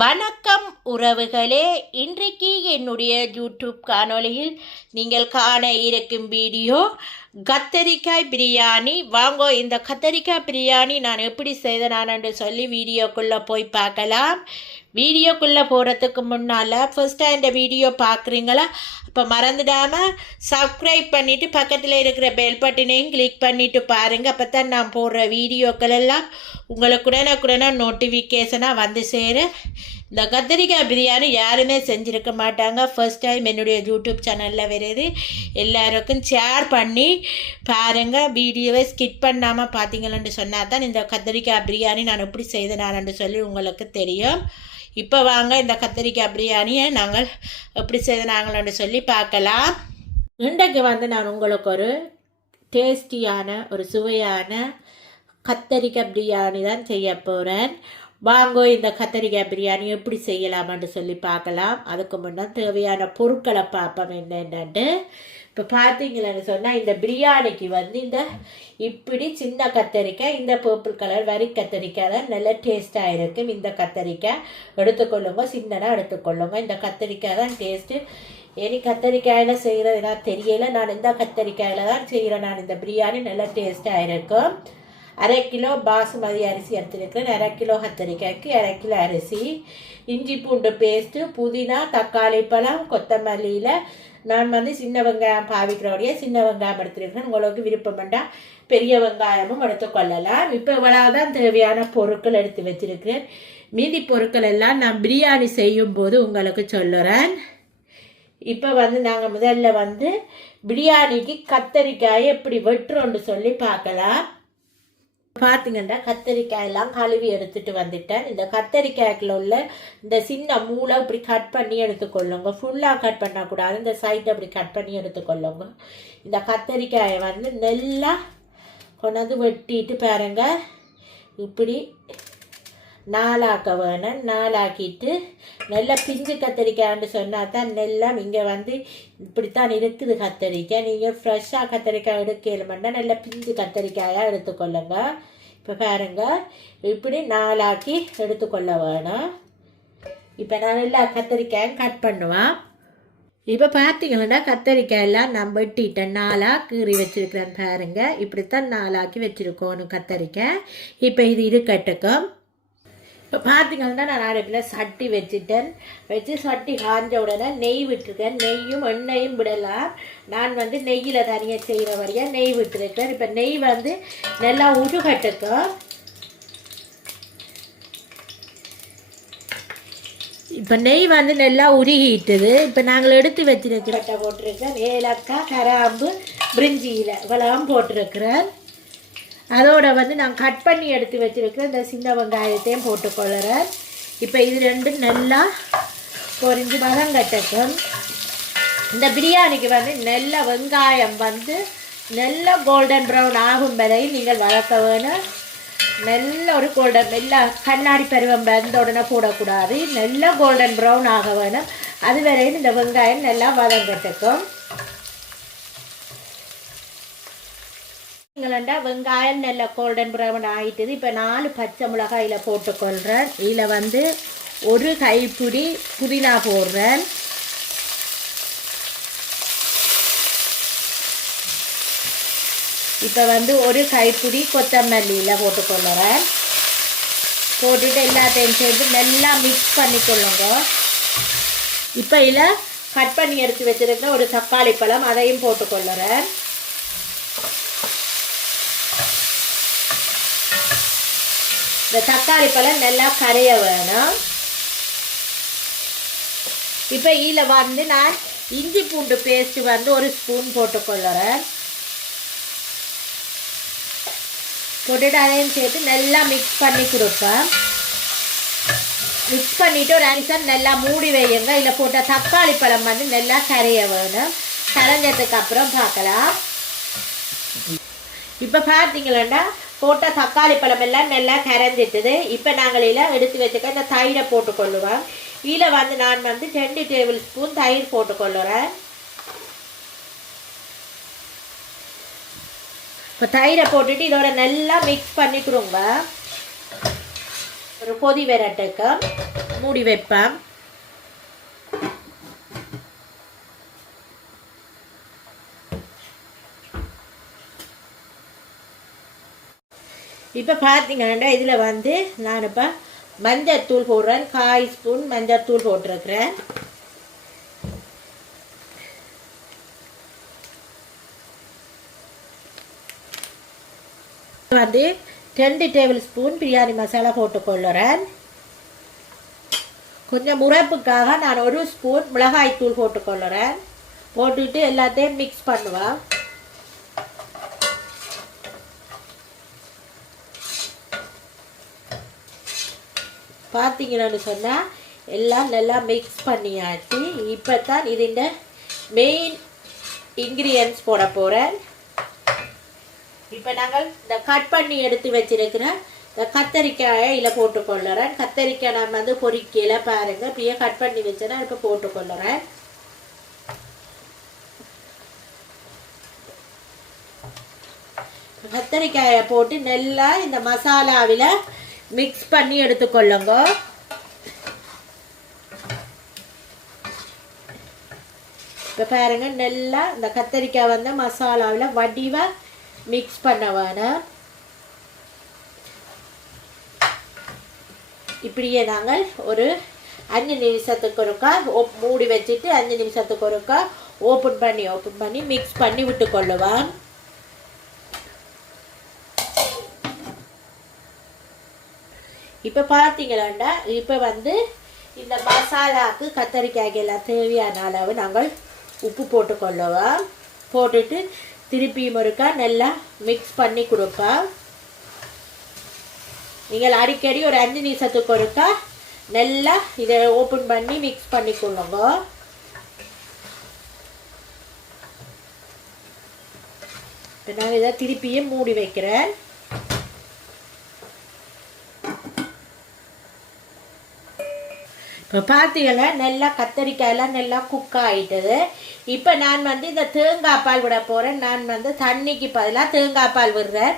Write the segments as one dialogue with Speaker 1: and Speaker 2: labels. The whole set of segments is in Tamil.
Speaker 1: வணக்கம் உறவுகளே. இன்றைக்கு என்னுடைய யூடியூப் காணொலியில் நீங்கள் காண இருக்கும் வீடியோ கத்தரிக்காய் பிரியாணி. வாங்கோ இந்த கத்தரிக்காய் பிரியாணி நான் எப்படி செய்தனான்னு சொல்லி வீடியோக்குள்ளே போய் பார்க்கலாம். வீடியோக்குள்ளே போகிறதுக்கு முன்னால் ஃபஸ்ட்டாக இந்த வீடியோ பார்க்குறீங்களா? இப்போ மறந்துடாமல் சப்ஸ்கிரைப் பண்ணிவிட்டு பக்கத்தில் இருக்கிற பெல் பட்டனையும் கிளிக் பண்ணிவிட்டு பாருங்கள் அப்போ தான் நான் போடுற வீடியோக்கள் எல்லாம் உங்களுக்கு உடனுக்குடனே நோட்டிஃபிகேஷனாக வந்து சேரும். இந்த கத்திரிக்காய் பிரியாணி யாருமே செஞ்சுருக்க மாட்டாங்க. ஃபர்ஸ்ட் டைம் என்னுடைய யூடியூப் சேனலில் வருது. எல்லாருக்கும் ஷேர் பண்ணி பாருங்கள் வீடியோவை ஸ்கிப் பண்ணாமல் பார்த்தீங்களன்னு சொன்னால் தான் இந்த கத்திரிக்காய் பிரியாணி நான் எப்படி செய்தனான்னு சொல்லி உங்களுக்கு தெரியும். இப்போ வாங்க இந்த கத்திரிக்காய் பிரியாணியை நாங்கள் எப்படி செய்தனாங்களன்னு சொல்லி பார்க்கலாம். இன்றைக்கு வந்து நான் உங்களுக்கு ஒரு டேஸ்டியான ஒரு சுவையான கத்தரிக்காய் பிரியாணி தான் செய்ய போகிறேன் வாங்கோ இந்த கத்தரிக்காய் பிரியாணி எப்படி செய்யலாமான்னு சொல்லி பார்க்கலாம். அதுக்கு முன்னே தேவையான பொருட்களை பார்ப்போம். என்னென்னு இப்போ பார்த்தீங்களன்னு சொன்னால் இந்த பிரியாணிக்கு வந்து இந்த இப்படி சின்ன கத்தரிக்காய் இந்த பர்பிள் கலர் வரி கத்தரிக்காய் தான் நல்ல டேஸ்ட்டாக இருக்கும். இந்த கத்தரிக்காய் எடுத்துக்கொள்ளுங்க சின்னதாக எடுத்துக்கொள்ளுங்க. இந்த கத்தரிக்காய் தான் டேஸ்ட்டு இனி கத்தரிக்காயில் செய்கிறது நான் தெரியல. நான் இந்த கத்தரிக்காயில் தான் செய்கிறேன் நான் இந்த பிரியாணி நல்ல டேஸ்ட்டாக இருக்கும். அரை கிலோ பாசுமதி அரிசி எடுத்துருக்கிறேன். அரை கிலோ கத்தரிக்காய்க்கு அரை கிலோ அரிசி. இஞ்சி பூண்டு பேஸ்ட்டு புதினா தக்காளி பழம் கொத்தமல்லியில் நான் வந்து சின்ன வெங்காயம் பாவிக்கிறோடைய சின்ன வெங்காயம் எடுத்துருக்கேன் உங்களுக்கு விருப்பம் வேண்டாம் பெரிய வெங்காயமும் எடுத்துக்கொள்ளலாம் இப்போ இவ்வளவுதான் தேவையான பொருட்கள் எடுத்து வச்சிருக்கிறேன். மீதி பொருட்கள் எல்லாம் நான் பிரியாணி செய்யும் போது உங்களுக்கு சொல்லுறேன். இப்போ வந்து நாங்கள் முதல்ல வந்து பிரியாணிக்கு கத்தரிக்காயை எப்படி வெட்டுறோன்னு சொல்லி பார்க்கலாம். பார்த்தீங்கன்னா கத்தரிக்காய் எல்லாம் கழுவி எடுத்துட்டு வந்துட்டேன். இந்த கத்தரிக்காய்க்குள்ள உள்ள இந்த சின்ன மூளை இப்படி கட் பண்ணி எடுத்துக்கொள்ளுங்க. ஃபுல்லாக கட் பண்ணக்கூடாது. இந்த சைட் அப்படி கட் பண்ணி எடுத்துக்கொள்ளுங்க. இந்த கத்தரிக்காயை வந்து நல்லா கொண்டாந்து வெட்டிட்டு பாருங்க. இப்படி நாளாக்க வேணும் நாளாக்கிட்டு நல்லா பிஞ்சு கத்தரிக்காய்னு சொன்னால் தான் நல்லா இங்கே வந்து இப்படித்தான் இருக்குது கத்தரிக்காய் நீங்கள் ஃப்ரெஷ்ஷாக கத்தரிக்காய் எடுக்கலுமெண்டா நல்லா பிஞ்சு கத்தரிக்காயாக எடுத்துக்கொள்ளுங்க. இப்போ பாருங்க இப்படி நாளாக்கி எடுத்துக்கொள்ள வேணும். இப்போ நான் எல்லா கத்தரிக்காயும் கட் பண்ணுவேன். இப்போ பார்த்தீங்கன்னா கத்தரிக்காய் எல்லாம் நான் வெட்டிட்டேன். நாளாக கீறி வச்சுருக்கிறேன் பாருங்கள் இப்படித்தான் நாளாக்கி வச்சுருக்கோணும் கத்தரிக்காய். இப்போ இது இருக்கட்டுக்கும். இப்போ பார்த்தீங்கன்னா நான் அடுப்பில் சட்டி வச்சுட்டேன். வச்சு சட்டி காஞ்ச உடனே நெய் விட்டுருக்கேன். நெய்யும் எண்ணெயும் விடலாம். நான் வந்து நெய்யில் தனியாக செய்கிற வழியாக நெய் விட்டுருக்கேன் இப்போ நெய் வந்து நல்லா உருகட்டுக்கும் இப்போ நெய் வந்து நல்லா உருகிட்டுது. இப்போ நாங்கள் எடுத்து வச்சிருக்கிறட்ட போட்டிருக்கேன் ஏலக்காய் கராம்பு பிரிஞ்சியில் இவ்வளவும் போட்டிருக்கிறேன். அதோட வந்து நான் கட் பண்ணி எடுத்து வச்சுருக்கிற இந்த சின்ன வெங்காயத்தையும் போட்டுக்கொள்கிறேன் இப்போ இது ரெண்டும் நல்லா பொரிஞ்சு வதங்கட்டக்கும் இந்த பிரியாணிக்கு வந்து நல்ல வெங்காயம் வந்து நல்ல கோல்டன் ப்ரௌன் ஆகும் வரை நீங்கள் வளர்க்க வேணும். நல்ல ஒரு கோல்டன் எல்லா கண்ணாடி பருவம் வந்த உடனே போடக்கூடாது. நல்ல கோல்டன் ப்ரௌன் ஆக வேணும். அது வரையும் இந்த வெங்காயம் நல்லா வதங்கட்டுக்கும் நீங்களண்டா வெங்காயம் நல்ல கோல்டன் ப்ரௌன் ஆகிட்டது இப்போ நாலு பச்சை மிளகாயில் போட்டுக்கொள்கிறேன் இதில் வந்து ஒரு கைப்பிடி புதினா போடுறேன். இப்போ வந்து ஒரு கைப்பிடி கொத்தமல்லியில் போட்டுக்கொள்ளுறேன் போட்டுட்டு எல்லாத்தையும் சேர்த்து நல்லா மிக்ஸ் பண்ணிக்கொள்ளுங்க இப்போ இதில் கட் பண்ணி எடுத்து வச்சுருக்க ஒரு தக்காளி பழம் அதையும் போட்டுக்கொள்ளுறேன் இந்த தக்காளி பழம் நல்லா கரைய வேணும். இப்போ இதில் வந்து நான் இஞ்சி பூண்டு பேஸ்ட் வந்து ஒரு ஸ்பூன் போட்டுக்கொள்ளுறேன் போட்டுட்டு அதையும் சேர்த்து நல்லா மிக்ஸ் பண்ணி கொடுப்பேன். மிக்ஸ் பண்ணிவிட்டு ஒரு அரிசன் நல்லா மூடி வையுங்க. இதில் போட்ட தக்காளி பழம் வந்து நல்லா கரைய வேணும். கரைஞ்சதுக்கு அப்புறம் பார்க்கலாம். இப்போ பார்த்தீங்களா போட்ட தக்காளி பழம் எல்லாம் நல்லா கரைஞ்சிட்டுது. இப்போ நாங்கள் இதில் எடுத்து வச்சுக்க இந்த தயிரை போட்டுக்கொள்ளுவோம் இதில் வந்து நான் வந்து ரெண்டு டேபிள் ஸ்பூன் தயிர் போட்டுக்கொள்ளுறேன் இப்போ தயிரை போட்டுட்டு இதோட நல்லா மிக்ஸ் பண்ணிக்கிறோங்க. ஒரு கொதி விரட்டுக்கு மூடி வைப்பேன். இப்போ பார்த்தீங்கன்னா இதில் வந்து நான் இப்போ மஞ்சத்தூள் போடுறேன். காய் ஸ்பூன் மஞ்சத்தூள் போட்டிருக்கிறேன். வந்து ரெண்டு டேபிள் ஸ்பூன் பிரியாணி மசாலா போட்டுக்கொள்ளுறேன். கொஞ்சம் முறப்புக்காக நான் ஒரு ஸ்பூன் மிளகாய்த்தூள் போட்டுக்கொள்ளுறேன். போட்டுட்டு எல்லாத்தையும் மிக்ஸ் பண்ணுவேன். பார்த்தீங்கன்னு சொன்னால் எல்லாம் நல்லா மிக்ஸ் பண்ணியாச்சு. இப்போ தான் இதுண்ட மெயின் இன்க்ரீடியன்ஸ் போட போகிறேன் இப்போ நாங்கள் இந்த கட் பண்ணி எடுத்து வச்சிருக்கிற இந்த கத்தரிக்காயை இதில் போட்டுக்கொள்ளுறேன். கத்தரிக்காய் நம்ம வந்து பொறிக்கையில் பாருங்கள் இப்படியே கட் பண்ணி வச்சேன்னா இப்போ போட்டுக்கொள்ளுறேன். கத்தரிக்காயை போட்டு நல்லா இந்த மசாலாவில் மிக்ஸ் பண்ணி எடுத்துக்கொள்ளுங்க. இப்போ பாருங்க நல்லா இந்த கத்தரிக்காய் வந்து மசாலாவில் வடிவாக மிக்ஸ் பண்ண வேணும் இப்படியே நாங்கள் ஒரு அஞ்சு நிமிஷத்துக்கு ஒருக்கா ஓப் மூடி வச்சுட்டு அஞ்சு நிமிஷத்துக்கு ஒருக்கா ஓப்பன் பண்ணி ஓப்பன் பண்ணி மிக்ஸ் பண்ணி விட்டு இப்போ பார்த்தீங்களாண்டா இப்போ வந்து இந்த மசாலாவுக்கு கத்தரிக்காய்க்கு எல்லாம் தேவையான அளவு நாங்கள் உப்பு போட்டுக்கொள்ளுவோம் போட்டுட்டு திருப்பியும் இருக்கா நல்லா மிக்ஸ் பண்ணி கொடுப்போம் நீங்கள் அடிக்கடி ஒரு அஞ்சு நிமிஷத்துக்கு ஒருக்கா நல்லா இதை ஓப்பன் பண்ணி மிக்ஸ் பண்ணி கொள்ளுங்க. இப்போ நான் இதை திருப்பியும் மூடி வைக்கிறேன். இப்போ பார்த்தீங்களா நல்லா கத்தரிக்காயெல்லாம் நல்லா குக் ஆகிட்டது இப்போ நான் வந்து இந்த தேங்காய் பால் விட போகிறேன் நான் வந்து தண்ணிக்கு பதிலாக தேங்காய் பால் விடுறேன்.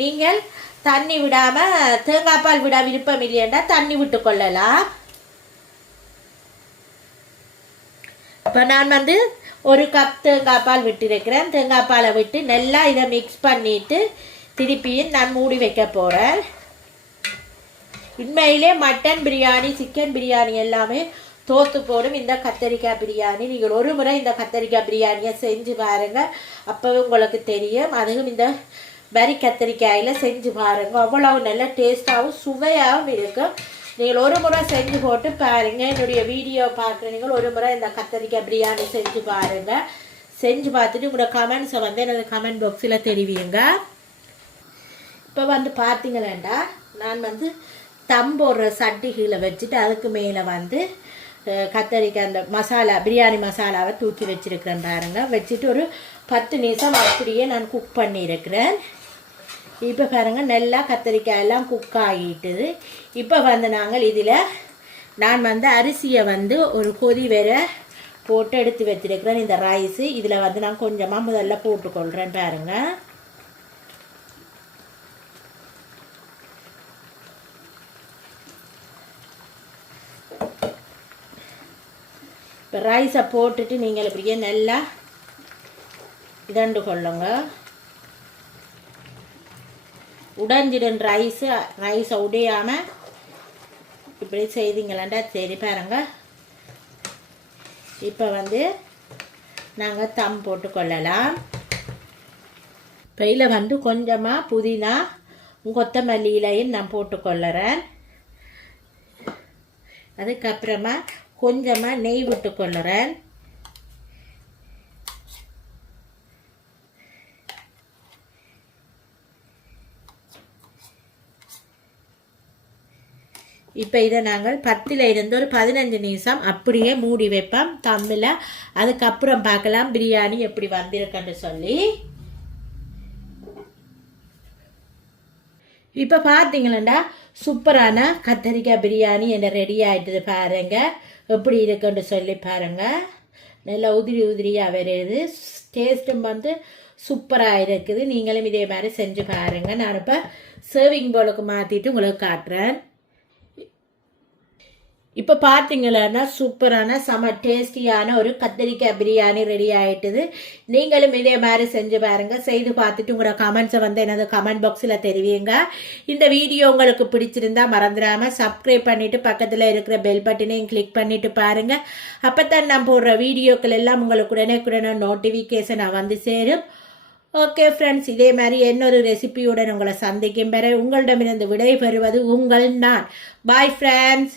Speaker 1: நீங்கள் தண்ணி விடாமல் தேங்காய் பால் விட விருப்பம் இல்லையண்டா தண்ணி விட்டு கொள்ளலாம். இப்போ நான் வந்து ஒரு கப் தேங்காய் பால் விட்டுருக்கிறேன். தேங்காய் பாலை விட்டு நல்லா இதை மிக்ஸ் பண்ணிவிட்டு திருப்பியும் நான் மூடி வைக்க போகிறேன் உண்மையிலே மட்டன் பிரியாணி சிக்கன் பிரியாணி எல்லாமே தோத்து போடும் இந்த கத்தரிக்காய் பிரியாணி. நீங்கள் ஒரு முறை இந்த கத்தரிக்காய் பிரியாணியை செஞ்சு பாருங்கள் அப்போவே உங்களுக்கு தெரியும். அதுவும் இந்த வரி கத்தரிக்காயில் செஞ்சு பாருங்கள் அவ்வளவு நல்ல டேஸ்ட்டாகவும் சுவையாகவும் இருக்கும். நீங்கள் ஒரு முறை செஞ்சு போட்டு பாருங்கள் என்னுடைய வீடியோ பார்க்குற நீங்கள் ஒரு முறை இந்த கத்தரிக்காய் பிரியாணி செஞ்சு பாருங்கள் செஞ்சு பார்த்துட்டு உங்களோட கமெண்ட்ஸை வந்து எனது கமெண்ட் பாக்ஸில் தெரிவிங்க இப்போ வந்து பார்த்தீங்களேண்டா நான் வந்து தம்போடுற சட்டி கீழே வச்சுட்டு அதுக்கு மேலே வந்து கத்தரிக்காய் அந்த மசாலா பிரியாணி மசாலாவை தூக்கி வச்சுருக்கிறேன் பாருங்க. வச்சுட்டு ஒரு பத்து நிமிஷம் அப்படியே நான் குக் பண்ணியிருக்கிறேன். இப்போ பாருங்க நல்லா கத்தரிக்காய் எல்லாம் குக் ஆகிட்டுது. இப்போ வந்து நாங்கள் இதில் நான் வந்து அரிசியை வந்து ஒரு கொதி வர போட்டு எடுத்து வச்சிருக்கிறேன். இந்த ரைஸு இதில் வந்து நான் கொஞ்சமாக முதல்ல போட்டுக்கொள்கிறேன் பாருங்கள் இப்போ ரைஸை போட்டுட்டு நீங்கள் இப்படியே நல்லா இதண்டு கொள்ளுங்க. உடைஞ்சிடும் ரைஸு ரைஸை உடையாமல் இப்படி செய்திங்களாண்டா சரி பாருங்க. இப்போ வந்து நாங்கள் தம் போட்டு கொள்ளலாம். பையில் வந்து கொஞ்சமாக புதினா கொத்தமல்லி இலையும் நான் போட்டுக்கொள்ளுறேன் அதுக்கப்புறமா கொஞ்சமாக நெய் விட்டு கொள்ளுறேன். இப்போ இதை நாங்கள் பத்தில் இருந்து ஒரு பதினஞ்சு நிமிஷம் அப்படியே மூடி வைப்போம். தம்மில் அதுக்கப்புறம் பார்க்கலாம் பிரியாணி எப்படி வந்திருக்குன்னு சொல்லி. இப்போ பார்த்தீங்களா சூப்பரான கத்தரிக்காய் பிரியாணி என்ன ரெடி ஆகிட்டது பாருங்க. எப்படி இருக்குன்னு சொல்லி பாருங்கள் நல்லா உதிரி உதிரியாக வருது. டேஸ்ட்டும் வந்து சூப்பராக இருக்குது. நீங்களும் இதே மாதிரி செஞ்சு பாருங்கள் நான் இப்போ சர்விங் போலுக்கு மாற்றிட்டு உங்களுக்கு காட்டுறேன். இப்போ பார்த்தீங்களன்னா சூப்பரான செம டேஸ்டியான ஒரு கத்திரிக்காய் பிரியாணி ரெடி ஆகிட்டுது நீங்களும் இதே மாதிரி செஞ்சு பாருங்கள் செய்து பார்த்துட்டு உங்களோட கமெண்ட்ஸை வந்து எனது கமெண்ட் பாக்ஸில் தெரிவிங்க. இந்த வீடியோ உங்களுக்கு பிடிச்சிருந்தா மறந்துடாமல் சப்ஸ்கிரைப் பண்ணிவிட்டு பக்கத்தில் இருக்கிற பெல் பட்டனையும் கிளிக் பண்ணிவிட்டு பாருங்கள் அப்போ தான் நான் போடுற வீடியோக்கள் எல்லாம் உங்களுக்கு உடனே நோட்டிஃபிகேஷன் வந்து சேரும். ஓகே ஃப்ரெண்ட்ஸ் இதே மாதிரி இன்னொரு ரெசிபியுடன் உங்களை சந்திக்கும் பெற உங்களிடமிருந்து விடை பெறுவது உங்கள் நான். Bye friends